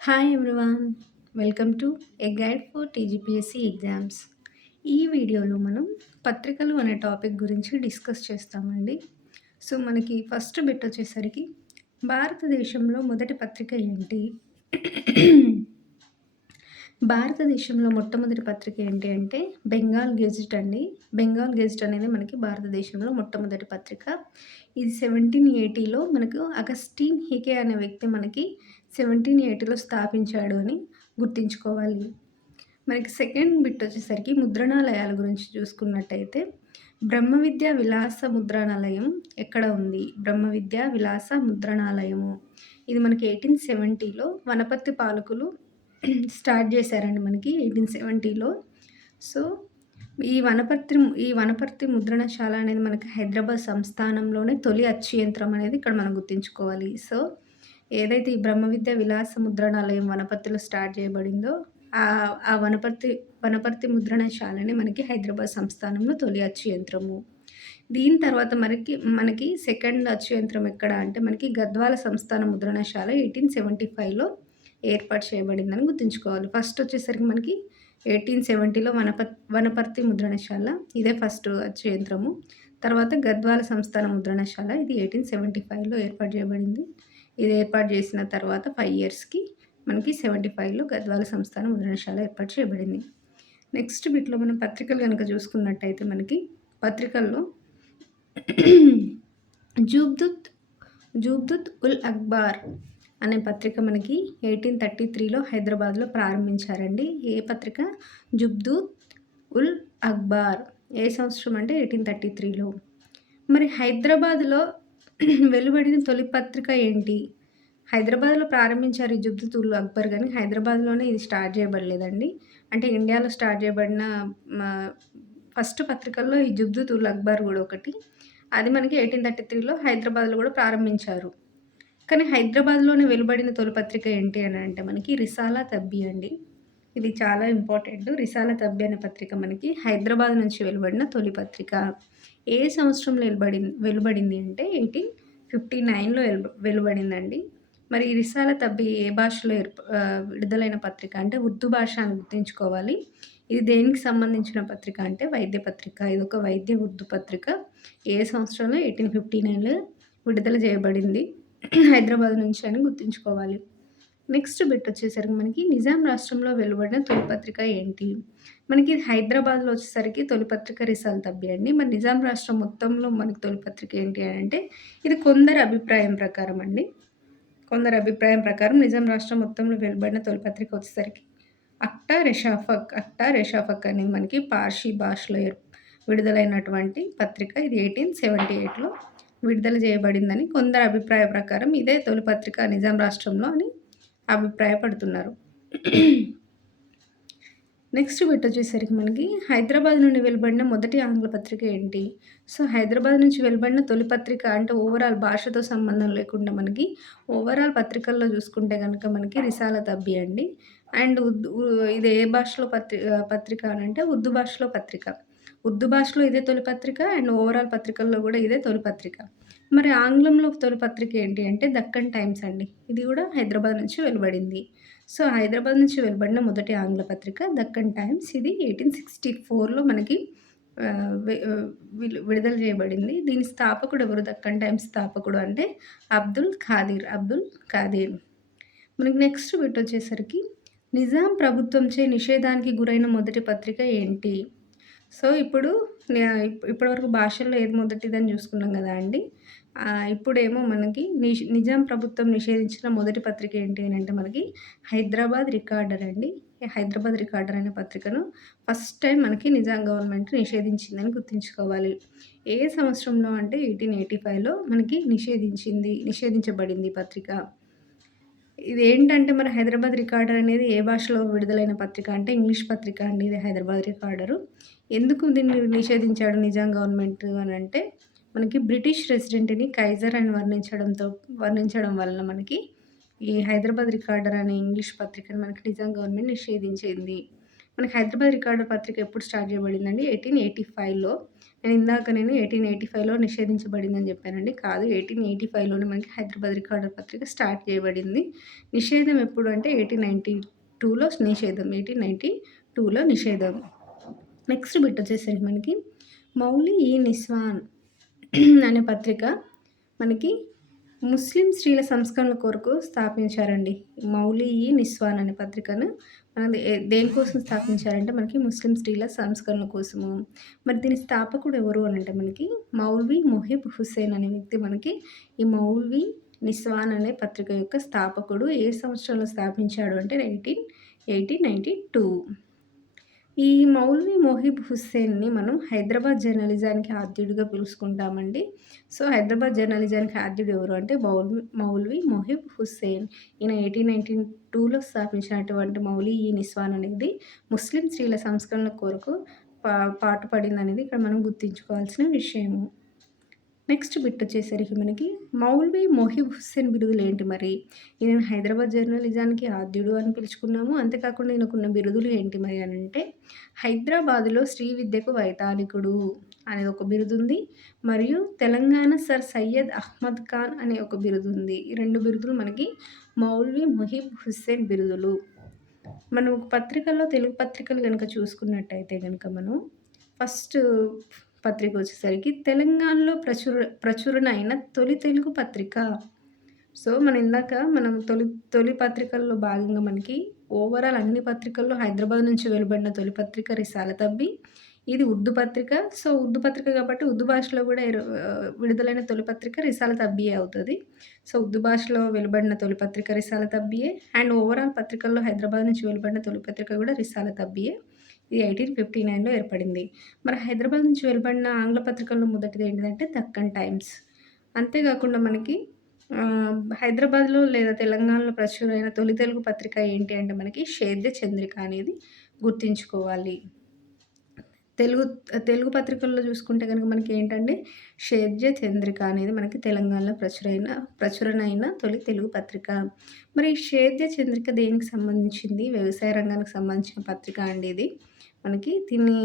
Hi everyone. Welcome to A guide for TGPSC exams. ఈ వీడియోలో మనం పత్రికలు అనే టాపిక్ గురించి డిస్కస్ చేస్తామండి. సో మనకి ఫస్ట్ బిట్ వచ్చేసరికి భారతదేశంలో మొదటి పత్రిక ఏంటి? భారతదేశంలో మొట్టమొదటి పత్రిక ఏంటి అంటే బెంగాల్ గెజిట్ అండి. బెంగాల్ గెజిట్ అనేది మనకి భారతదేశంలో మొట్టమొదటి పత్రిక. ఇది 1780లో మనకు అగస్టిన్ హికే అనే వ్యక్తి మనకి 1780లో స్థాపించాడు అని గుర్తుంచుకోవాలి. మనకి సెకండ్ బిట్ వచ్చేసరికి ముద్రణాలయాల గురించి చూసుకున్నట్టయితే బ్రహ్మ విద్యా విలాస ముద్రణాలయం ఎక్కడ ఉంది? బ్రహ్మ విద్యా విలాస ముద్రణాలయము ఇది మనకి 1870లో వనపర్తి పాలకులు స్టార్ట్ చేశారండి మనకి 1870లో. సో ఈ వనపర్తి ముద్రణశాల అనేది మనకి హైదరాబాద్ సంస్థానంలోనే తొలి అచ్చు యంత్రం అనేది ఇక్కడ మనం గుర్తుంచుకోవాలి. సో ఏదైతే ఈ బ్రహ్మ విద్యా విలాస ముద్రణాలయం వనపర్తిలో స్టార్ట్ చేయబడిందో ఆ వనపర్తి ముద్రణశాలని మనకి హైదరాబాద్ సంస్థానంలో తొలి అచ్చు యంత్రము. దీని తర్వాత మనకి సెకండ్ అచ్చు యంత్రం ఎక్కడ అంటే మనకి గద్వాల సంస్థాన ముద్రణశాల 1875లో ఏర్పాటు చేయబడిందని గుర్తుంచుకోవాలి. ఫస్ట్ వచ్చేసరికి మనకి 1870లో వనపర్తి ముద్రణశాల ఇదే ఫస్ట్ అచ్చు యంత్రము. తర్వాత గద్వాల సంస్థాన ముద్రణశాల ఇది 1875లో ఏర్పాటు చేయబడింది. ఇది ఏర్పాటు చేసిన తర్వాత 5 ఇయర్స్‌కి మనకి 75లో గద్వాల సంస్థాన ముద్రణశాల ఏర్పాటు చేయబడింది. నెక్స్ట్ బిట్‌లో మనం పత్రికలు గనుక చూసుకున్నట్టయితే మనకి పత్రికల్లో జూబ్దుత్ ఉల్ అఖ్బార్ అనే పత్రిక మనకి 1833లో హైదరాబాద్లో ప్రారంభించారండి. ఏ పత్రిక? జుబ్దుత్ ఉల్ అఖ్బార్. ఏ సంవత్సరం అంటే 1833లో. మరి హైదరాబాద్లో వెలువడిన తొలి పత్రిక ఏంటి? హైదరాబాద్లో ప్రారంభించారు ఈ జుబ్దుత్ ఉల్ అఖ్బార్ కానీ హైదరాబాద్లోనే ఇది స్టార్ట్ చేయబడలేదండి. అంటే ఇండియాలో స్టార్ట్ చేయబడిన ఫస్ట్ పత్రికల్లో ఈ జుబ్దుత్ ఉల్ అఖ్బార్ కూడా ఒకటి. అది మనకి 1833లో హైదరాబాద్లో కూడా ప్రారంభించారు. కానీ హైదరాబాద్లోనే వెలువడిన తొలి పత్రిక ఏంటి అని అంటే మనకి రిసాలా తబ్బీ అండి. ఇది చాలా ఇంపార్టెంట్. రిసాలా తబ్బీ అనే పత్రిక మనకి హైదరాబాద్ నుంచి వెలువడిన తొలి పత్రిక. ఏ సంవత్సరంలో వెలువడింది అంటే 1859లో వెలువడిందండి. మరి ఈ రిసాలా తబ్బీ ఏ భాషలో విడుదలైన పత్రిక అంటే ఉర్దూ భాష అని గుర్తుంచుకోవాలి. ఇది దేనికి సంబంధించిన పత్రిక అంటే వైద్య పత్రిక. ఇదొక వైద్య ఉర్దూ పత్రిక. ఏ సంవత్సరంలో 1859లో విడుదల చేయబడింది హైదరాబాద్ నుంచి అని గుర్తుంచుకోవాలి. నెక్స్ట్ బిట్ వచ్చేసరికి మనకి నిజాం రాష్ట్రంలో వెలువడిన తొలి పత్రిక ఏంటి? మనకి హైదరాబాద్లో వచ్చేసరికి తొలి పత్రిక రిసాలా తబ్బీ అండి. మరి నిజాం రాష్ట్రం మొత్తంలో మనకి తొలి పత్రిక ఏంటి అని అంటే ఇది కొందరి అభిప్రాయం ప్రకారం అండి. కొందరి అభిప్రాయం ప్రకారం నిజాం రాష్ట్రం మొత్తంలో వెలువడిన తొలి పత్రిక వచ్చేసరికి అక్టా రెషాఫక్ అనేది మనకి పార్సీ భాషలో విడుదలైనటువంటి పత్రిక. ఇది 1878లో విడుదల చేయబడిందని కొందరి అభిప్రాయ ప్రకారం ఇదే తొలి పత్రిక నిజాం రాష్ట్రంలో అని అభిప్రాయపడుతున్నారు. నెక్స్ట్ బిట్ వచ్చేసరికి మనకి హైదరాబాద్ నుండి వెలువడిన మొదటి ఆంగ్ల పత్రిక ఏంటి? సో హైదరాబాద్ నుంచి వెలువడిన తొలి పత్రిక అంటే ఓవరాల్ భాషతో సంబంధం లేకుండా మనకి ఓవరాల్ పత్రికల్లో చూసుకుంటే కనుక మనకి రిసాలా తబ్బీ అండి. అండ్ ఇది ఏ భాషలో పత్రిక అని అంటే ఉర్దూ భాషలో పత్రిక. ఉర్దూ భాషలో ఇదే తొలి పత్రిక అండ్ ఓవరాల్ పత్రికల్లో కూడా ఇదే తొలి పత్రిక. మరి ఆంగ్లంలో తొలి పత్రిక ఏంటి అంటే దక్కన్ టైమ్స్ అండి. ఇది కూడా హైదరాబాద్ నుంచి వెలువడింది. సో హైదరాబాద్ నుంచి వెలువడిన మొదటి ఆంగ్ల పత్రిక దక్కన్ టైమ్స్. ఇది 1864లో మనకి విడుదల చేయబడింది. దీని స్థాపకుడు ఎవరు? దక్కన్ టైమ్స్ స్థాపకుడు అంటే అబ్దుల్ ఖాదీర్. మనకి నెక్స్ట్ బిట్ వచ్చేసరికి నిజాం ప్రభుత్వంచే నిషేధానికి గురైన మొదటి పత్రిక ఏంటి? సో ఇప్పటివరకు భాషల్లో ఏది మొదటిదని చూసుకున్నాం కదా అండి. ఇప్పుడేమో మనకి నిజాం ప్రభుత్వం నిషేధించిన మొదటి పత్రిక ఏంటి అని అంటే మనకి హైదరాబాద్ రికార్డర్ అండి. హైదరాబాద్ రికార్డర్ అనే పత్రికను ఫస్ట్ టైం మనకి నిజాం గవర్నమెంట్ నిషేధించిందని గుర్తుంచుకోవాలి. ఏ సంవత్సరంలో అంటే 1885లో మనకి నిషేధించబడింది పత్రిక. ఇది ఏంటంటే మరి హైదరాబాద్ రికార్డర్ అనేది ఏ భాషలో విడుదలైన పత్రిక అంటే ఇంగ్లీష్ పత్రిక అండి ఇది హైదరాబాద్ రికార్డరు. ఎందుకు దీన్ని నిషేధించాడు నిజాం గవర్నమెంట్ అని అంటే మనకి బ్రిటిష్ రెసిడెంట్‌ని కైజర్ అని వర్ణించడం వలన మనకి ఈ హైదరాబాద్ రికార్డర్ అనే ఇంగ్లీష్ పత్రికను మనకి నిజాం గవర్నమెంట్ నిషేధించింది. మనకి హైదరాబాద్ రికార్డర్ పత్రిక ఎప్పుడు స్టార్ట్ చేయబడిందండి 1885లో నేను 1885లో నిషేధించబడిందని చెప్పానండి. కాదు, 1885లోనే మనకి హైదరాబాద్ రికార్డర్ పత్రిక స్టార్ట్ చేయబడింది. నిషేధం ఎప్పుడు అంటే 1892లో నిషేధం. 1892లో నిషేధం. నెక్స్ట్ బిట్ వచ్చేసరికి మనకి మౌలి-ఈ-నిస్వాన్ అనే పత్రిక మనకి ముస్లిం స్త్రీల సంస్కరణల కొరకు స్థాపించారండి. మౌలి-ఈ-నిస్వాన్ అనే పత్రికను దేనికోసం స్థాపించారంటే మనకి ముస్లిం స్త్రీల సంస్కరణల కోసము. మరి దీని స్థాపకుడు ఎవరు అనంటే మనకి మౌల్వి మొహిబ్ హుస్సేన్ అనే వ్యక్తి మనకి ఈ మౌల్వి-నిస్వాన్ అనే పత్రిక యొక్క స్థాపకుడు. ఏ సంవత్సరంలో స్థాపించాడు అంటే 1892. ఈ మౌల్వి మొహిబ్ హుస్సేన్‌ని మనం హైదరాబాద్ జర్నలిజానికి ఆద్యుడిగా పిలుచుకుంటామండి. సో, హైదరాబాద్ జర్నలిజానికి ఆద్యుడు ఎవరు అంటే మౌల్వి మొహిబ్ హుస్సేన్. ఈయన 1892లో స్థాపించినటువంటి మౌలి-ఈ-నిస్వాన్ అనేది ముస్లిం స్త్రీల సంస్కరణల కొరకు పాటుపడిందనేది ఇక్కడ మనం గుర్తుంచుకోవాల్సిన విషయము. నెక్స్ట్ బిట్ వచ్చేసరికి మనకి మౌల్వి మొహిబ్ హుస్సేన్ బిరుదులు ఏంటి మరి? ఈయనను హైదరాబాద్ జర్నలిజానికి ఆద్యుడు అని పిలుచుకున్నాము. అంతేకాకుండా ఈయనకున్న బిరుదులు ఏంటి మరి అనంటే హైదరాబాదులో శ్రీ విద్యకు వైతాళికుడు అనేది ఒక బిరుదుంది. మరియు తెలంగాణ సర్ సయ్యద్ అహ్మద్ ఖాన్ అనే ఒక బిరుదుంది. ఈ 2 బిరుదులు మనకి మౌల్వి మొహిబ్ హుస్సేన్ బిరుదులు. మనం పత్రికల్లో తెలుగు పత్రికలు గనుక చూసుకున్నట్టయితే గనుక మనం ఫస్ట్ పత్రిక వచ్చేసరికి తెలంగాణలో ప్రచురణ అయిన తొలి తెలుగు పత్రిక. సో, మనం తొలి పత్రికల్లో భాగంగా మనకి ఓవరాల్ అన్ని పత్రికల్లో హైదరాబాద్ నుంచి వెలువడిన తొలి పత్రిక రిసాలత్ అబ్బి. ఇది ఉర్దూ పత్రిక. సో, ఉర్దూ పత్రిక కాబట్టి ఉర్దూ భాషలో కూడా విడుదలైన తొలి పత్రిక రిసాలత్ అబ్బియే అవుతది. సో, ఉర్దూ భాషలో వెలువడిన తొలి పత్రిక రిసాలత్ అబ్బియే. అండ్ ఓవరాల్ పత్రికల్లో హైదరాబాద్ నుంచి వెలువడిన తొలి పత్రిక కూడా రిసాలత్ అబ్బియే. ఇది 1859లో ఏర్పడింది. మరి హైదరాబాద్ నుంచి వెలువడిన ఆంగ్ల పత్రికల్లో మొదటిది ఏంటిదంటే దక్కన్ టైమ్స్. అంతేకాకుండా మనకి హైదరాబాద్‌లో లేదా తెలంగాణలో ప్రచురైన తొలి తెలుగు పత్రిక ఏంటి అంటే మనకి షేద్య చంద్రిక అనేది గుర్తుంచుకోవాలి. తెలుగు పత్రికల్లో చూసుకుంటే గనుక మనకి ఏంటంటే షేద్య చంద్రిక అనేది మనకి తెలంగాణలో ప్రచురణ అయిన తొలి తెలుగు పత్రిక. మరి షేద్య చంద్రిక దేనికి సంబంధించింది? వ్యవసాయ రంగానికి సంబంధించిన పత్రిక అండి ఇది. మనకి దీన్ని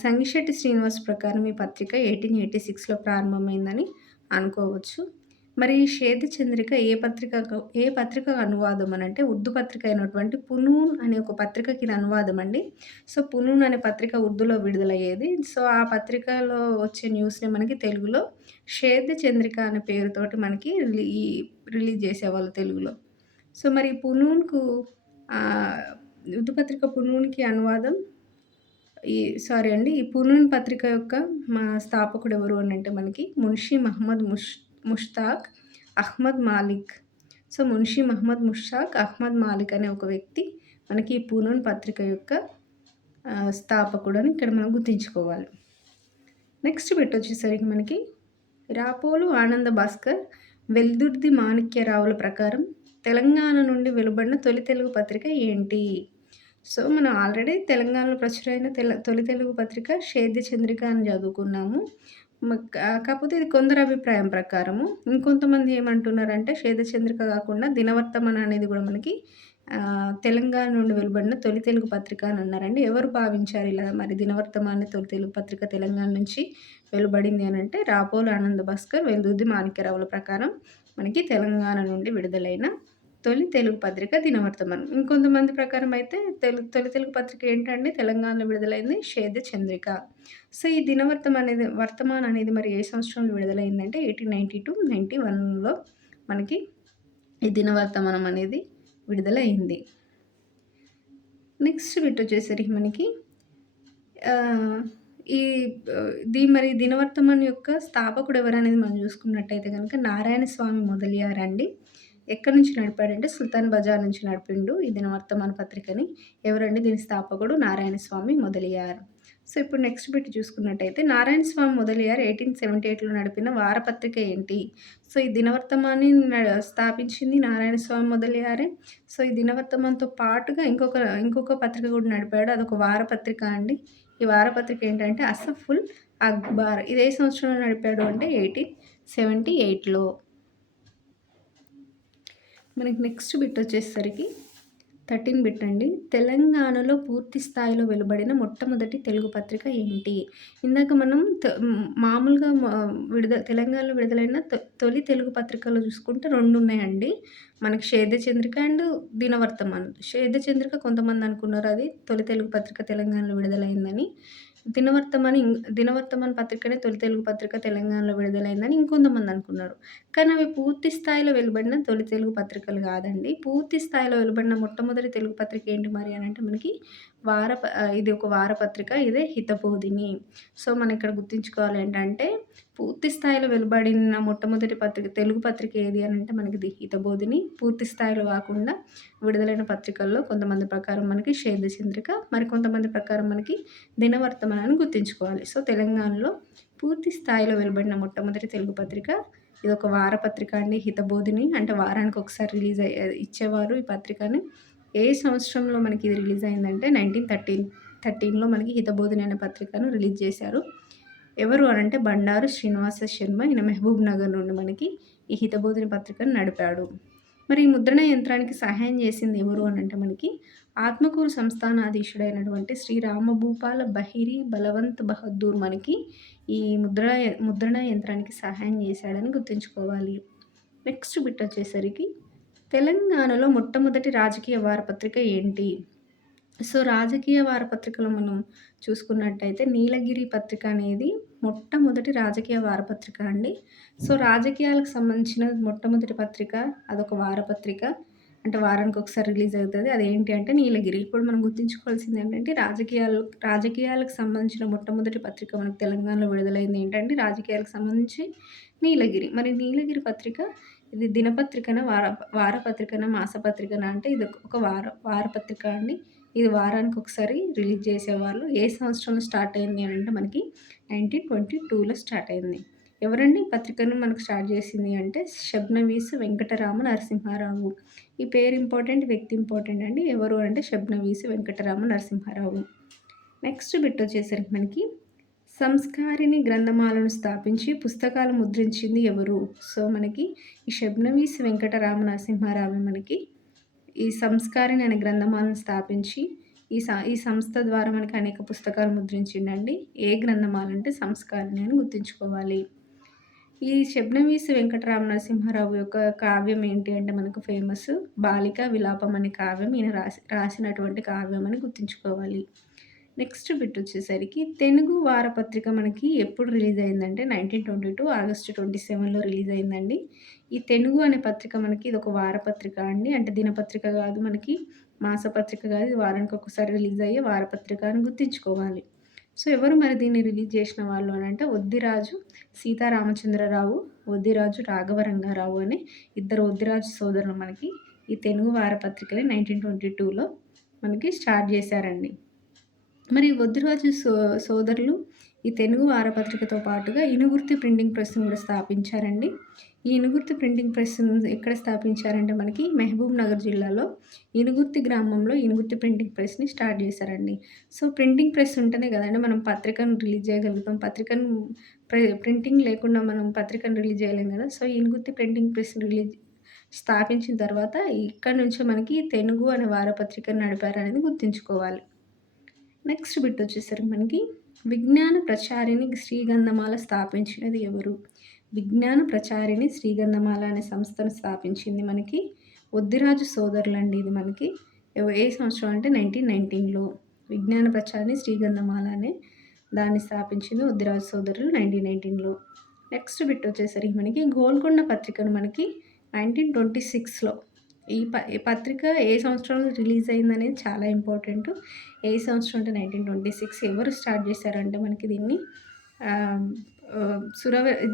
సంగిశెట్టి శ్రీనివాస్ ప్రకారం ఈ పత్రిక 1886లో ప్రారంభమైందని అనుకోవచ్చు. మరి షేద్య చంద్రిక ఏ పత్రిక అనువాదం అనంటే ఉర్దూ పత్రిక అయినటువంటి పునూన్ అనే ఒక పత్రికకి ఇది అనువాదం అండి. సో, పునూన్ అనే పత్రిక ఉర్దూలో విడుదలయ్యేది. సో, ఆ పత్రికలో వచ్చే న్యూస్‌ని మనకి తెలుగులో షేద్య చంద్రిక అనే పేరుతోటి మనకి రిలీజ్ చేసేవాళ్ళు తెలుగులో. సో, మరి పునూన్‌కు ఉర్దూ పత్రిక పునూన్‌కి అనువాదం ఈ పునూన్ పత్రిక యొక్క స్థాపకుడు ఎవరు అనంటే మనకి మున్షీ మహమ్మద్ ముష్తాక్ అహ్మద్ మాలిక్. సో, మున్షీ మహమ్మద్ ముష్తాక్ అహ్మద్ మాలిక్ అనే ఒక వ్యక్తి మనకి ఈ పునూన్ పత్రిక యొక్క స్థాపకుడు అని ఇక్కడ మనం గుర్తుంచుకోవాలి. నెక్స్ట్ బిట్ వచ్చేసరికి మనకి రాపోలు ఆనంద భాస్కర్, వెల్దుర్తి మాణిక్యరావుల ప్రకారం తెలంగాణ నుండి వెలువడిన తొలి తెలుగు పత్రిక ఏంటి? సో, మనం ఆల్రెడీ తెలంగాణలో ప్రచురైన తొలి తెలుగు పత్రిక షేద్య చంద్రిక అని చదువుకున్నాము. కాకపోతే ఇది కొందరి అభిప్రాయం ప్రకారము. ఇంకొంతమంది ఏమంటున్నారంటే షేద్య చంద్రిక కాకుండా దినవర్తమాన అనేది కూడా మనకి తెలంగాణ నుండి వెలువడిన తొలి తెలుగు పత్రిక అని అన్నారండి. ఎవరు భావించారు ఇలా? మరి దినవర్తమాన తొలి తెలుగు పత్రిక తెలంగాణ నుంచి వెలువడింది అనంటే రాపోలు ఆనంద భాస్కర్, వెల్దుర్తి మాణిక్యరావుల ప్రకారం మనకి తెలంగాణ నుండి విడుదలైన తొలి తెలుగు పత్రిక దినవర్తమానం. ఇంకొంతమంది ప్రకారం అయితే తొలి తెలుగు పత్రిక ఏంటంటే తెలంగాణలో విడుదలైంది షేద్య చంద్రిక. సో, ఈ వర్తమాన్ అనేది మరి ఏ సంవత్సరంలో విడుదలైందంటే 1892-91లో మనకి ఈ దినవర్తమానం అనేది విడుదలైంది. నెక్స్ట్ బిట్ వచ్చేసరికి మనకి మరి దినవర్తమాన్ యొక్క స్థాపకుడు ఎవరనేది మనం చూసుకున్నట్టయితే కనుక నారాయణ స్వామి మొదలియార్ అండి. ఎక్కడి నుంచి నడిపాడంటే సుల్తాన్ బజార్ నుంచి నడిపిండు ఈ దినవర్తమాన పత్రికని. ఎవరండి దీని స్థాపకుడు? నారాయణ స్వామి మొదలియార్. సో, ఇప్పుడు నెక్స్ట్ బిట్ చూసుకున్నట్టయితే నారాయణ స్వామి మొదలియార్ 1878లో నడిపిన వారపత్రిక ఏంటి? సో, ఈ దినవర్తమాన్ని స్థాపించింది నారాయణ స్వామి మొదలియారే. సో, ఈ దినవర్తమాన్‌తో పాటుగా ఇంకొక పత్రిక కూడా నడిపాడు. అదొక వారపత్రిక అండి. ఈ వారపత్రిక ఏంటంటే అసఫుల్ అఖ్బార్. ఇది ఏ సంవత్సరంలో నడిపాడు అంటే 1878లో. మనకి నెక్స్ట్ బిట్ వచ్చేసరికి 13 బిట్ అండి. తెలంగాణలో పూర్తి స్థాయిలో వెలువడిన మొట్టమొదటి తెలుగు పత్రిక ఏంటి? ఇందాక మనం మామూలుగా తెలంగాణలో విడుదలైన తొలి తెలుగు పత్రికలు చూసుకుంటే 2 ఉన్నాయండి. మనకి 'శ్వేత చంద్రిక' అండ్ 'దినవర్తమాన్'. 'శ్వేత చంద్రిక' కొంతమంది అనుకున్నారు అది తొలి తెలుగు పత్రిక తెలంగాణలో విడుదలైందని. 'దినవర్తమాన్' పత్రికనే తొలి తెలుగు పత్రిక తెలంగాణలో విడుదలైందని ఇంకొంతమంది అనుకున్నారు. కానీ అవి పూర్తి స్థాయిలో వెలువడిన తొలి తెలుగు పత్రికలు గాదండి. పూర్తి స్థాయిలో వెలువడిన మొట్టమొదటి తెలుగు పత్రిక ఏంటి మరి అనంటే మనకి ఇది ఒక వారపత్రిక. ఇదే 'హితబోధిని'. సో, మనం ఇక్కడ గుర్తుంచుకోవాలి ఏంటంటే పూర్తి స్థాయిలో వెలువడిన మొట్టమొదటి తెలుగు పత్రిక ఏది అనంటే మనకిది 'హితబోధిని'. పూర్తి స్థాయిలో గాకుండా విడుదలైన పత్రికల్లో కొంతమంది ప్రకారం మనకి 'శ్వేత చంద్రిక', మరికొంతమంది ప్రకారం మనకి 'దినవర్తమాన్' అని గుర్తుంచుకోవాలి. సో, తెలంగాణలో పూర్తి స్థాయిలో వెలువడిన మొట్టమొదటి తెలుగు పత్రిక ఇదొక వారపత్రిక అండి 'హితబోధిని'. అంటే వారానికి ఒకసారి ఇచ్చేవారు ఈ పత్రికని. ఏ సంవత్సరంలో మనకి ఇది రిలీజ్ అయిందంటే 1913లో మనకి 'హితబోధిని' అనే పత్రికను రిలీజ్ చేశారు. ఎవరు అనంటే బండారు శ్రీనివాస శర్మ. ఈయన మహబూబ్ నగర్ నుండి మనకి ఈ 'హితబోధిని' పత్రికను నడిపాడు. మరి ఈ ముద్రణ యంత్రానికి సహాయం చేసింది ఎవరు అనంటే మనకి ఆత్మకూరు సంస్థానాధీశుడైనటువంటి శ్రీ రామభూపాల బహిరీ బలవంత్ బహద్దూర్ మనకి ఈ ముద్రణ యంత్రానికి సహాయం చేశాడని గుర్తుంచుకోవాలి. నెక్స్ట్ బిట్ వచ్చేసరికి తెలంగాణలో మొట్టమొదటి రాజకీయ వారపత్రిక ఏంటి? సో, రాజకీయ వారపత్రికలో మనం చూసుకున్నట్టయితే 'నీలగిరి' పత్రిక అనేది మొట్టమొదటి రాజకీయ వారపత్రిక అండి. సో, రాజకీయాలకు సంబంధించిన మొట్టమొదటి పత్రిక అదొక వారపత్రిక. అంటే వారానికి ఒకసారి రిలీజ్ అవుతది. అదేంటి అంటే 'నీలగిరి'. ఇప్పుడు మనం గుర్తుంచుకోవాల్సింది ఏంటంటే రాజకీయాలకు సంబంధించిన మొట్టమొదటి పత్రిక మనకు తెలంగాణలో విడుదలైంది ఏంటంటే రాజకీయాలకు సంబంధించి 'నీలగిరి'. మరి 'నీలగిరి' పత్రిక ఇది దినపత్రికనా, వారపత్రికనా, మాసపత్రికనా అంటే ఇది ఒక వారపత్రిక అండి. ఇది వారానికి ఒకసారి రిలీజ్ చేసేవాళ్ళు. ఏ సంవత్సరంలో స్టార్ట్ అయింది అనంటే మనకి 1922లో స్టార్ట్ అయింది. ఎవరండి ఈ పత్రికను మనకు స్టార్ట్ చేసింది అంటే షబ్నవీసు వెంకటరామ నరసింహారావు. ఈ పేరు ఇంపార్టెంట్, వ్యక్తి ఇంపార్టెంట్ అండి. ఎవరు అంటే షబ్నవీసు వెంకటరామ నరసింహారావు. నెక్స్ట్ బిట్ వచ్చేసరికి మనకి సంస్కారిణి గ్రంథమాలను స్థాపించి పుస్తకాలు ముద్రించింది ఎవరు? సో, మనకి ఈ షబ్నవీసు వెంకటరామ నరసింహారావు మనకి ఈ సంస్కారిణి అనే గ్రంథమాలను స్థాపించి ఈ సంస్థ ద్వారా మనకి అనేక పుస్తకాలు ముద్రించిండండి. ఏ గ్రంథమాల అంటే సంస్కారిణి అని గుర్తుంచుకోవాలి. ఈ షబ్నవీసు వెంకటరామ నరసింహారావు యొక్క కావ్యం ఏంటి అంటే మనకు ఫేమస్ 'బాలికా విలాపం' అనే కావ్యం ఈయన రాసినటువంటి కావ్యం అని గుర్తుంచుకోవాలి. నెక్స్ట్ బిట్ వచ్చేసరికి తెలుగు వారపత్రిక మనకి ఎప్పుడు రిలీజ్ అయిందంటే 1922 ఆగస్టు 27లో రిలీజ్ అయిందండి. ఈ తెలుగు అనే పత్రిక మనకి ఇదొక వారపత్రిక అండి. అంటే దినపత్రిక కాదు, మనకి మాసపత్రిక కాదు. ఇది వారానికి ఒకసారి రిలీజ్ అయ్యే వారపత్రిక అని గుర్తుంచుకోవాలి. సో, ఎవరు మరి దీన్ని రిలీజ్ చేసిన వాళ్ళు అనంటే ఒద్దిరాజు సీతారామచంద్రరావు, ఒద్దిరాజు రాఘవరంగారావు అనే ఇద్దరు ఒద్దిరాజు సోదరులు మనకి ఈ తెలుగు వారపత్రికని 1922లో మనకి స్టార్ట్ చేశారండి. మరి ఒద్దిరాజు సోదరులు ఈ తెలుగు వారపత్రికతో పాటుగా ఇనుగుర్తి ప్రింటింగ్ ప్రెస్‌ను కూడా స్థాపించారండి. ఈ ఇనుగుర్తి ప్రింటింగ్ ప్రెస్‌ను ఎక్కడ స్థాపించారంటే మనకి మహబూబ్ నగర్ జిల్లాలో ఇనుగుర్తి గ్రామంలో ఇనుగుర్తి ప్రింటింగ్ ప్రెస్‌ని స్టార్ట్ చేశారండి. సో, ప్రింటింగ్ ప్రెస్ ఉంటేనే కదండీ మనం పత్రికను రిలీజ్ చేయగలుగుతాం. ప్రింటింగ్ లేకుండా మనం పత్రికను రిలీజ్ చేయలేం కదా! సో, ఇనుగుర్తి ప్రింటింగ్ ప్రెస్‌ని స్థాపించిన తర్వాత ఇక్కడి నుంచే మనకి తెలుగు అనే వారపత్రికను నడిపారనేది గుర్తుంచుకోవాలి. నెక్స్ట్ బిట్ వచ్చేసరికి మనకి విజ్ఞాన ప్రచారిణి శ్రీగంధమాల స్థాపించినది ఎవరు? విజ్ఞాన ప్రచారిణి శ్రీగంధమాల అనే సంస్థను స్థాపించింది మనకి ఒద్దిరాజు సోదరులండి. ఇది మనకి ఏ సంవత్సరం అంటే 1919లో విజ్ఞాన ప్రచారిణి శ్రీగంధమాల అనే దాన్ని స్థాపించింది ఒద్దిరాజు సోదరులు 1919లో. నెక్స్ట్ బిట్ వచ్చేసరికి మనకి గోల్కొండ పత్రికను మనకి 1926లో ఈ పత్రిక ఏ సంవత్సరంలో రిలీజ్ అయిందనేది చాలా ఇంపార్టెంట్. ఏ సంవత్సరం అంటే 1926. ఎవరు స్టార్ట్ చేశారంటే మనకి దీన్ని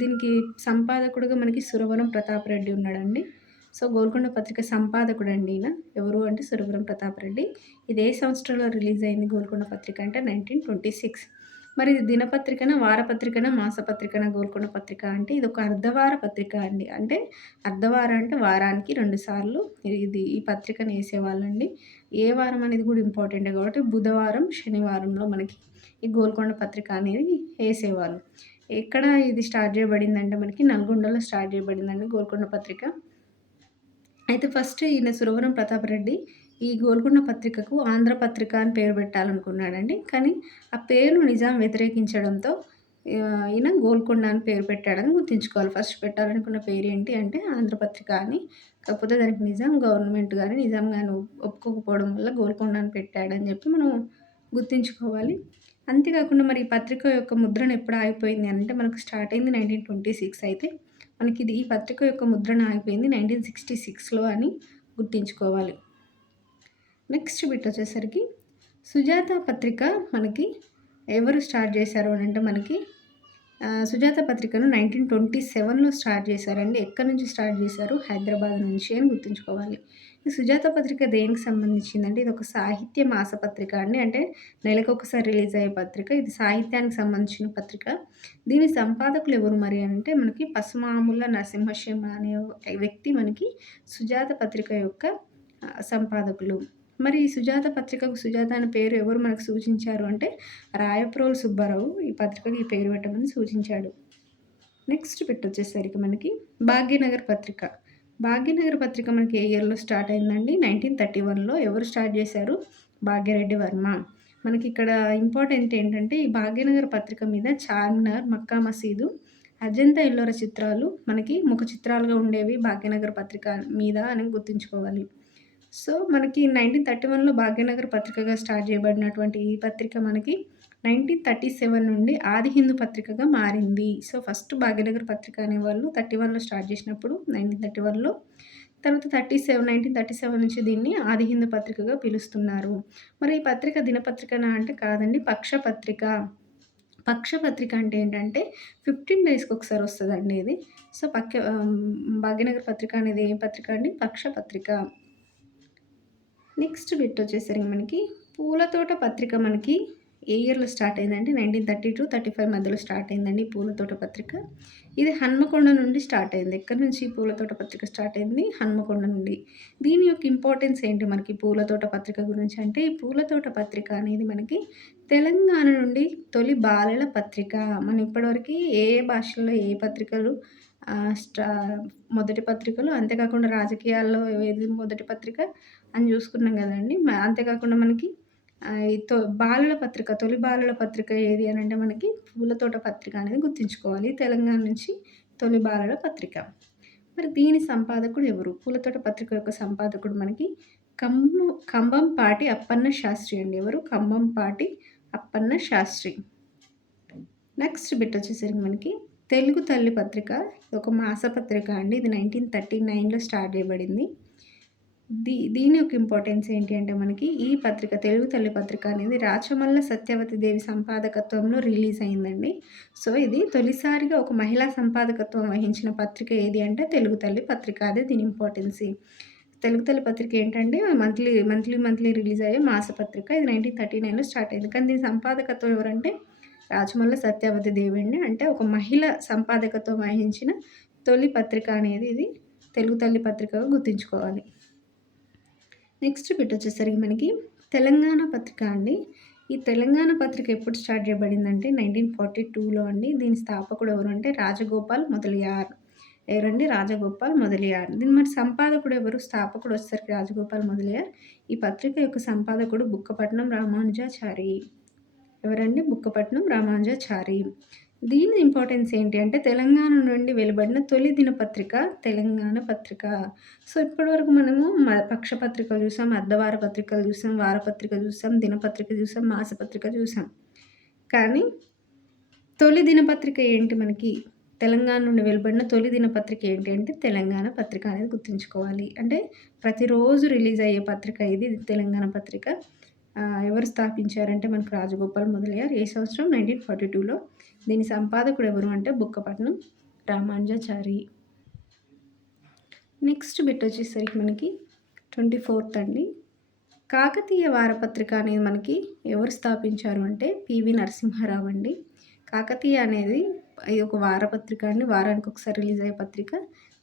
దీనికి సంపాదకుడుగా మనకి సురవరం ప్రతాప్ రెడ్డి ఉన్నాడండి. సో, గోల్కొండ పత్రిక సంపాదకుడండి ఈయన. ఎవరు అంటే సురవరం ప్రతాప్ రెడ్డి. ఇది ఏ సంవత్సరంలో రిలీజ్ అయింది గోల్కొండ పత్రిక అంటే 1926. మరి ఇది దినపత్రికనా, వారపత్రికనా, మాసపత్రికనా గోల్కొండ పత్రిక అంటే ఇదొక అర్ధవార పత్రిక అండి. అంటే అర్ధవారం అంటే వారానికి 2 సార్లు ఈ పత్రికను వేసేవాళ్ళండి. ఏ వారం అనేది కూడా ఇంపార్టెంటే కాబట్టి బుధవారం, శనివారంలో మనకి ఈ గోల్కొండ పత్రిక అనేది వేసేవాళ్ళు. ఎక్కడ ఇది స్టార్ట్ చేయబడిందంటే మనకి నల్గొండలో స్టార్ట్ చేయబడిందండి గోల్కొండ పత్రిక. అయితే ఫస్ట్ ఈయన సురవరం ప్రతాపరెడ్డి ఈ గోల్కొండ పత్రికకు ఆంధ్ర పత్రిక అని పేరు పెట్టాలనుకున్నాడండి. కానీ ఆ పేరును నిజాం వ్యతిరేకించడంతో ఈయన గోల్కొండ అని పేరు పెట్టాడని గుర్తుంచుకోవాలి. ఫస్ట్ పెట్టాలనుకున్న పేరేంటి అంటే ఆంధ్రపత్రిక అని. కాకపోతే దానికి నిజాం గవర్నమెంట్ గాని, నిజాం గాని ఒప్పుకోకపోవడం వల్ల గోల్కొండ అని పెట్టాడని చెప్పి మనం గుర్తుంచుకోవాలి. అంతేకాకుండా మరి ఈ పత్రిక యొక్క ముద్రణ ఎప్పుడు ఆగిపోయింది అనంటే మనకు స్టార్ట్ అయింది 1926 అయితే మనకి ఈ పత్రిక యొక్క ముద్రణ ఆగిపోయింది 1966లో అని గుర్తుంచుకోవాలి. నెక్స్ట్ బిట్ వచ్చేసరికి సుజాత పత్రిక మనకి ఎవరు స్టార్ట్ చేశారు అనంటే మనకి సుజాత పత్రికను 1927లో స్టార్ట్ చేశారండి. ఎక్కడి నుంచి స్టార్ట్ చేశారు? హైదరాబాద్ నుంచి అని గుర్తుంచుకోవాలి. ఈ సుజాత పత్రిక దేనికి సంబంధించిందంటే ఇది ఒక సాహిత్య మాసపత్రిక అండి. అంటే నెలకొకసారి రిలీజ్ అయ్యే పత్రిక. ఇది సాహిత్యానికి సంబంధించిన పత్రిక. దీని సంపాదకులు ఎవరు మరి అంటే మనకి పసుమాముల నరసింహశర్మ అనే వ్యక్తి మనకి సుజాత పత్రిక యొక్క సంపాదకులు. మరి ఈ సుజాత పత్రికకు సుజాత అనే పేరు ఎవరు మనకు సూచించారు అంటే రాయప్రోలు సుబ్బారావు ఈ పత్రికకి ఈ పేరు పెట్టమని సూచించాడు. నెక్స్ట్ బిట్ వచ్చేసరికి మనకి భాగ్యనగర్ పత్రిక. భాగ్యనగర్ పత్రిక మనకి ఏ ఇయర్‌లో స్టార్ట్ అయిందండి? 1931లో. ఎవరు స్టార్ట్ చేశారు? భాగ్యరెడ్డి వర్మ. మనకి ఇక్కడ ఇంపార్టెంట్ ఏంటంటే ఈ భాగ్యనగర్ పత్రిక మీద చార్మినార్, మక్కా మసీదు, అజంతా ఎల్లోరా చిత్రాలు మనకి ముఖ చిత్రాలుగా ఉండేవి భాగ్యనగర్ పత్రిక మీద అని గుర్తుంచుకోవాలి. సో మనకి 1931లో భాగ్యనగర్ పత్రికగా స్టార్ట్ చేయబడినటువంటి ఈ పత్రిక మనకి 1937 నుండి ఆది హిందూ పత్రికగా మారింది. సో ఫస్ట్ భాగ్యనగర్ పత్రిక అనేవాళ్ళు 31లో స్టార్ట్ చేసినప్పుడు 1931లో, తర్వాత 1937 నుంచి దీన్ని ఆది హిందూ పత్రికగా పిలుస్తున్నారు. మరి ఈ పత్రిక దినపత్రికనా అంటే కాదండి, పక్షపత్రిక. పక్షపత్రిక అంటే ఏంటంటే 15 డేస్‌కి ఒకసారి వస్తదండి ఇది. సో భాగ్యనగర్ పత్రిక అనేది ఏ పత్రిక అండి? పక్షపత్రిక. నెక్స్ట్ బిట్ వచ్చేసరికి మనకి పూలతోట పత్రిక మనకి ఏ ఇయర్‌లో స్టార్ట్ అయిందంటే 1932-35 మధ్యలో స్టార్ట్ అయిందండి పూలతోట పత్రిక. ఇది హన్మకొండ నుండి స్టార్ట్ అయింది. ఎక్కడి నుంచి పూలతోట పత్రిక స్టార్ట్ అయింది? హన్మకొండ నుండి. దీని యొక్క ఇంపార్టెన్స్ ఏంటి మనకి పూలతోట పత్రిక గురించి అంటే ఈ పూలతోట పత్రిక అనేది మనకి తెలంగాణ నుండి తొలి బాలల పత్రిక. మనం ఇప్పటివరకు ఏ భాషల్లో ఏ పత్రికలు మొదటి పత్రికలు, అంతేకాకుండా రాజకీయాల్లో ఏది మొదటి పత్రిక అని చూసుకున్నాం కదండీ. అంతేకాకుండా మనకి ఈ బాలల పత్రిక, తొలి బాలల పత్రిక ఏది అని అంటే మనకి పూలతోట పత్రిక అనేది గుర్తుంచుకోవాలి. తెలంగాణ నుంచి తొలి బాలల పత్రిక. మరి దీని సంపాదకుడు ఎవరు? పూలతోట పత్రిక యొక్క సంపాదకుడు మనకి కంబంపాటి అప్పన్న శాస్త్రి అండి. ఎవరు? కంబంపాటి అప్పన్న శాస్త్రి. నెక్స్ట్ బిట్ వచ్చేసరికి మనకి తెలుగు తల్లి పత్రిక. ఇది ఒక మాసపత్రిక అండి. ఇది 1939లో స్టార్ట్ చేయబడింది. దీని యొక్క ఇంపార్టెన్స్ ఏంటి అంటే మనకి ఈ పత్రిక తెలుగు తల్లి పత్రిక అనేది రాచమల్ల సత్యవతి దేవి సంపాదకత్వంలో రిలీజ్ అయిందండి. సో ఇది తొలిసారిగా ఒక మహిళా సంపాదకత్వం వహించిన పత్రిక ఏది అంటే తెలుగు తల్లి పత్రిక. అదే దీని ఇంపార్టెన్సీ. తెలుగు తల్లి పత్రిక ఏంటంటే మంత్లీ రిలీజ్ అయ్యే మాసపత్రిక. ఇది 1939లో స్టార్ట్ అయింది. కానీ దీని సంపాదకత్వం ఎవరంటే రాచమల్ల సత్యవతి దేవి అండి. అంటే ఒక మహిళ సంపాదకత్వం వహించిన తొలి పత్రిక అనేది ఇది తెలుగు తల్లి పత్రికగా గుర్తుంచుకోవాలి. నెక్స్ట్ బిట్ వచ్చేసరికి మనకి తెలంగాణ పత్రిక అండి. ఈ తెలంగాణ పత్రిక ఎప్పుడు స్టార్ట్ చేయబడిందంటే 1942లో అండి. దీని స్థాపకుడు ఎవరు అంటే రాజగోపాల్ మొదలియార్. ఎవరండి? రాజగోపాల్ మొదలియార్. దీని మరి సంపాదకుడు ఎవరు? స్థాపకుడు వచ్చేసరికి రాజగోపాల్ మొదలియార్. ఈ పత్రిక యొక్క సంపాదకుడు బుక్కపట్నం రామానుజాచారి. ఎవరండి? బుక్కపట్నం రామానుజాచారి. దీని ఇంపార్టెన్స్ ఏంటి అంటే తెలంగాణ నుండి వెలువడిన తొలి దినపత్రిక తెలంగాణ పత్రిక. సో ఇప్పటివరకు మనము పక్షపత్రికలు చూసాం, అర్ధవార పత్రికలు చూసాం, వారపత్రిక చూసాం, దినపత్రిక చూసాం, మాసపత్రిక చూసాం. కానీ తొలి దినపత్రిక ఏంటి మనకి? తెలంగాణ నుండి వెలువడిన తొలి దినపత్రిక ఏంటి అంటే తెలంగాణ పత్రిక అనేది గుర్తుంచుకోవాలి. అంటే ప్రతిరోజు రిలీజ్ అయ్యే పత్రిక ఇది తెలంగాణ పత్రిక. ఎవరు స్థాపించారంటే మనకు రాజగోపాల్ మొదలియార్. ఏ సంవత్సరం? 1942లో. దీని సంపాదకుడు ఎవరు అంటే బుక్కపట్నం రామానుజాచారి. నెక్స్ట్ బిట్ వచ్చేసరికి మనకి 24th అండి. కాకతీయ వారపత్రిక అనేది మనకి ఎవరు స్థాపించారు అంటే పివి నరసింహారావు అండి. కాకతీయ అనేది ఇది ఒక వారపత్రిక అండి. వారానికి ఒకసారి రిలీజ్ అయ్యే పత్రిక.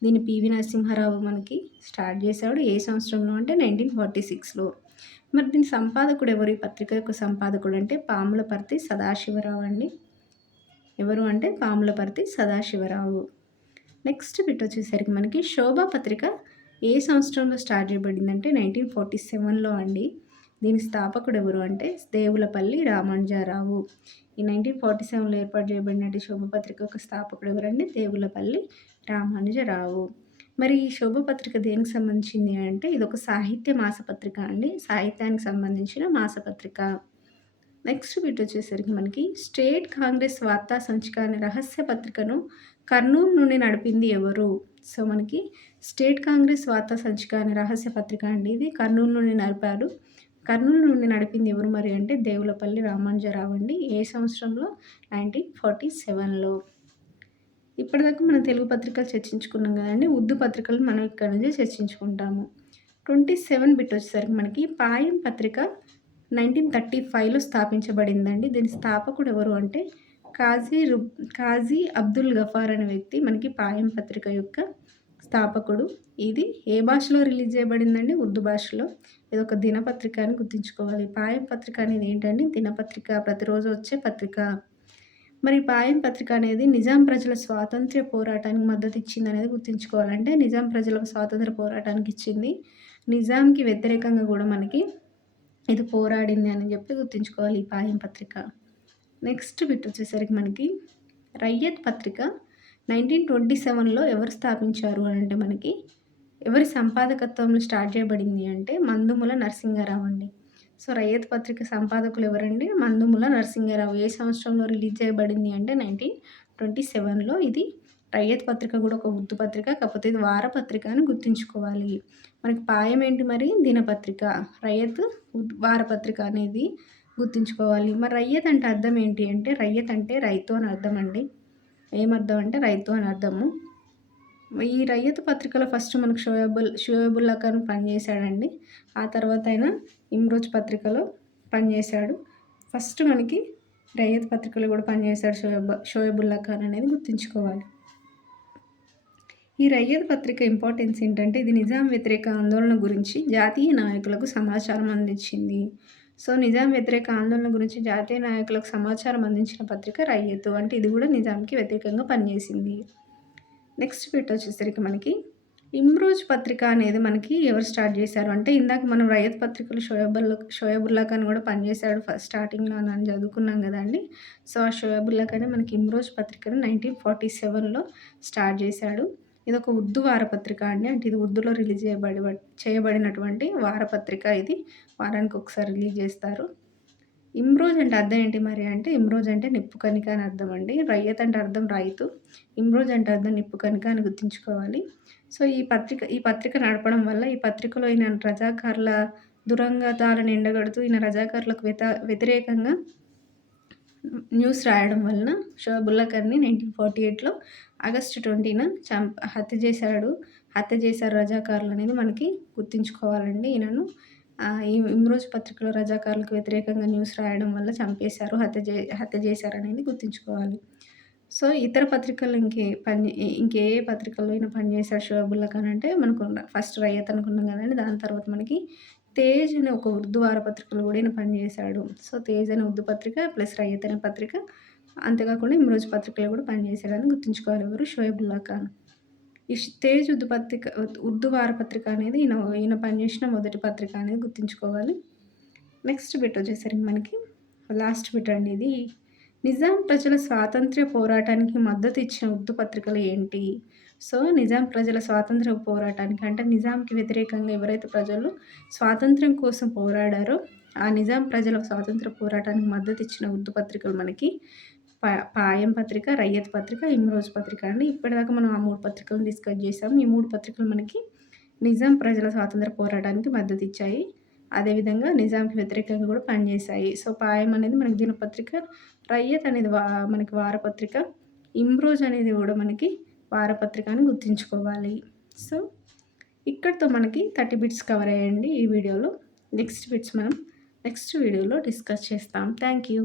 దీన్ని పివి నరసింహారావు మనకి స్టార్ట్ చేశాడు. ఏ సంవత్సరంలో అంటే 1946లో. మరి దీని సంపాదకుడు ఎవరు? ఈ పత్రిక యొక్క సంపాదకుడు అంటే పాములపర్తి సదాశివరావు అండి. ఎవరు అంటే పాములపర్తి సదాశివరావు. నెక్స్ట్ బిట్ వచ్చేసరికి మనకి శోభా పత్రిక ఏ సంవత్సరంలో స్టార్ట్ చేయబడిందంటే 1947లో అండి. దీని స్థాపకుడు ఎవరు అంటే దేవులపల్లి రామానుజరావు. ఈ 1947లో ఏర్పాటు చేయబడినటి శోభపత్రిక యొక్క స్థాపకుడు ఎవరండి? దేవులపల్లి రామానుజరావు. మరి ఈ శోభపత్రిక దేనికి సంబంధించింది అంటే ఇదొక సాహిత్య మాసపత్రిక అండి. సాహిత్యానికి సంబంధించిన మాసపత్రిక. నెక్స్ట్ బిట్ వచ్చేసరికి మనకి స్టేట్ కాంగ్రెస్ వార్తా సంచిక అనే రహస్య పత్రికను కర్నూలు నుండి నడిపింది ఎవరు? సో మనకి స్టేట్ కాంగ్రెస్ వార్తా సంచిక అనే రహస్య పత్రిక అండి. ఇది కర్నూలు నుండి నడిపారు. కర్నూలు నుండి నడిపింది ఎవరు మరి అంటే దేవులపల్లి రామానుజరావు అండి. ఏ సంవత్సరంలో? 1947లో. ఇప్పటిదాకా మనం తెలుగు పత్రికలు చర్చించుకున్నాం కదండి. ఉర్దూ పత్రికలు మనం ఇక్కడ నుంచి చర్చించుకుంటాము. 27 బిట్ వచ్చేసరికి మనకి పాయం పత్రిక 1935లో స్థాపించబడిందండి. దీని స్థాపకుడు ఎవరు అంటే కాజీ అబ్దుల్ గఫార్ అనే వ్యక్తి మనకి పాయం పత్రిక యొక్క స్థాపకుడు. ఇది ఏ భాషలో రిలీజ్ చేయబడిందండి? ఉర్దూ భాషలో. ఇది ఒక దినపత్రిక అని గుర్తుంచుకోవాలి. పాయం పత్రిక అనేది ఏంటండి? దినపత్రిక, ప్రతిరోజు వచ్చే పత్రిక. మరి పాయం పత్రిక అనేది నిజాం ప్రజల స్వాతంత్ర్య పోరాటానికి మద్దతు ఇచ్చింది అనేది గుర్తుంచుకోవాలంటే నిజాం ప్రజలకు స్వాతంత్ర పోరాటానికి ఇచ్చింది. నిజాంకి వ్యతిరేకంగా కూడా మనకి ఇది పోరాడింది అని చెప్పి గుర్తుంచుకోవాలి ఈ పాయం పత్రిక. నెక్స్ట్ బిట్ వచ్చేసరికి మనకి రయ్యత్ పత్రిక 1927లో ఎవరు స్థాపించారు అని అంటే మనకి ఎవరి సంపాదకత్వంలో స్టార్ట్ చేయబడింది అంటే మందుముల నరసింహారావు అండి. సో రయ్యత్ పత్రిక సంపాదకులు ఎవరండి? మందుముల నరసింహారావు. ఏ సంవత్సరంలో రిలీజ్ చేయబడింది అంటే 1927లో. ఇది రయ్యత్ పత్రిక కూడా ఒక ఉర్దూ పత్రిక, కాకపోతే ఇది వారపత్రిక అని గుర్తుంచుకోవాలి. మనకి పాయం ఏంటి మరి? దినపత్రిక. రయ్యత్ వారపత్రిక అనేది గుర్తుంచుకోవాలి. మరి రయ్యత్ అంటే అర్థం ఏంటి అంటే రయ్యత్ అంటే రైతు అని అర్థం అండి. ఏమర్థం అంటే రైతు అని అర్థము. ఈ రయ్యత్ పత్రికలో ఫస్ట్ మనకు షోయబుల్లా ఖాన్ పనిచేశాడండి. ఆ తర్వాత ఆయన ఇమ్రోజ్ పత్రికలో పనిచేశాడు. ఫస్ట్ మనకి రయ్యత్ పత్రికలో కూడా పనిచేశాడు షోయబుల్లా ఖాన్ అనేది గుర్తుంచుకోవాలి. ఈ రయ్యత్ పత్రిక ఇంపార్టెన్స్ ఏంటంటే ఇది నిజాం వ్యతిరేక ఆందోళన గురించి జాతీయ నాయకులకు సమాచారం అందించింది. సో నిజాం వ్యతిరేక ఆందోళన గురించి జాతీయ నాయకులకు సమాచారం అందించిన పత్రిక రయ్యత్. అంటే ఇది కూడా నిజాంకి వ్యతిరేకంగా పనిచేసింది. నెక్స్ట్ బిట్ వచ్చేసరికి మనకి ఇమ్రోజ్ పత్రిక అనేది మనకి ఎవరు స్టార్ట్ చేశారు అంటే ఇందాక మనం రయ్యత్ పత్రికలు షోయబుల్లా ఖాన్ కూడా పనిచేశాడు ఫస్ట్ స్టార్టింగ్లో అని చదువుకున్నాం కదండి. సో ఆ షోయబుల్లా ఖాన్ మనకి ఇమ్రోజ్ పత్రికను 1947లో స్టార్ట్ చేశాడు. ఇది ఒక ఉర్దూ వారపత్రిక అండి. అంటే ఇది ఉర్దూలో రిలీజ్ చేయబడినటువంటి వారపత్రిక. ఇది వారానికి ఒకసారి రిలీజ్ చేస్తారు. ఇమ్రోజ్ అంటే అర్థం ఏంటి మరి అంటే ఇమ్రోజ్ అంటే నిప్పు కణిక అని అర్థం అండి. రయ్యత్ అంటే అర్థం రైతు, ఇమ్రోజ్ అంటే అర్థం నిప్పు కణిక అని గుర్తుంచుకోవాలి. సో ఈ పత్రిక నడపడం వల్ల ఈ పత్రికలో ఈయన రజాకార్ల దురంగతాలను ఎండగడుతూ ఈయన రజాకార్లకు వ్యతిరేకంగా న్యూస్ రాయడం వలన షోయబుల్లా ఖాన్ని 1948లో ఆగస్టు 20న హత్య చేశారు రజాకార్లు అనేది మనకి గుర్తుంచుకోవాలండి. ఈయనను ఈ ఇమ్రోజ్ పత్రికలో రజాకార్లకు వ్యతిరేకంగా న్యూస్ రాయడం వల్ల చంపేశారు, హత్య చేశారు అనేది గుర్తుంచుకోవాలి. సో ఇతర పత్రికలు ఇంకే పత్రికల్లో ఈయన పనిచేశాడు షోయబుల్లా ఖాన్ అంటే మనకు ఫస్ట్ రయ్యత్ అనుకున్నాం కదండి. దాని తర్వాత మనకి తేజ్ అనే ఒక ఉర్దూ వారపత్రికలో కూడా ఈయన పనిచేశాడు. సో తేజ్ అనే ఉర్దూ పత్రిక ప్లస్ రయ్యత్ అనే పత్రిక, అంతేకాకుండా ఇమ్రోజ్ పత్రికలో కూడా పనిచేశాడని గుర్తుంచుకోవాలి ఎవరు? షోయబుల్లా ఖాన్. ఈ తేజ్ ఉర్దూ వారపత్రిక అనేది ఈయన పనిచేసిన మొదటి పత్రిక అనేది గుర్తుంచుకోవాలి. నెక్స్ట్ బిట్ వచ్చేసరికి మనకి లాస్ట్ బిట్ అండి. ఇది నిజాం ప్రజల స్వాతంత్ర్య పోరాటానికి మద్దతు ఇచ్చిన ఉర్దూ పత్రికలు ఏంటి? సో నిజాం ప్రజల స్వాతంత్ర పోరాటానికి అంటే నిజాంకి వ్యతిరేకంగా ఎవరైతే ప్రజలు స్వాతంత్ర్యం కోసం పోరాడారో ఆ నిజాం ప్రజల స్వాతంత్ర పోరాటానికి మద్దతు ఇచ్చిన ఉర్దూ పత్రికలు మనకి పాయం పత్రిక, రయ్యత్ పత్రిక, ఇమ్రోజ్ పత్రిక అండి. ఇప్పటిదాకా మనం ఆ 3 పత్రికలను డిస్కస్ చేసాం. ఈ 3 పత్రికలు మనకి నిజాం ప్రజల స్వాతంత్ర పోరాటానికి మద్దతు ఇచ్చాయి. అదేవిధంగా నిజాంకి వ్యతిరేకంగా కూడా పనిచేశాయి. సో పాయం అనేది మనకి దినపత్రిక, రయ్యత్ అనేది మనకి వారపత్రిక, ఇమ్రోజ్ అనేది కూడా మనకి వారపత్రిక అని గుర్తుంచుకోవాలి. సో ఇక్కడితో మనకి 30 బిట్స్ కవర్ అయ్యండి ఈ వీడియోలో. నెక్స్ట్ బిట్స్ మనం నెక్స్ట్ వీడియోలో డిస్కస్ చేస్తాం. Thank you.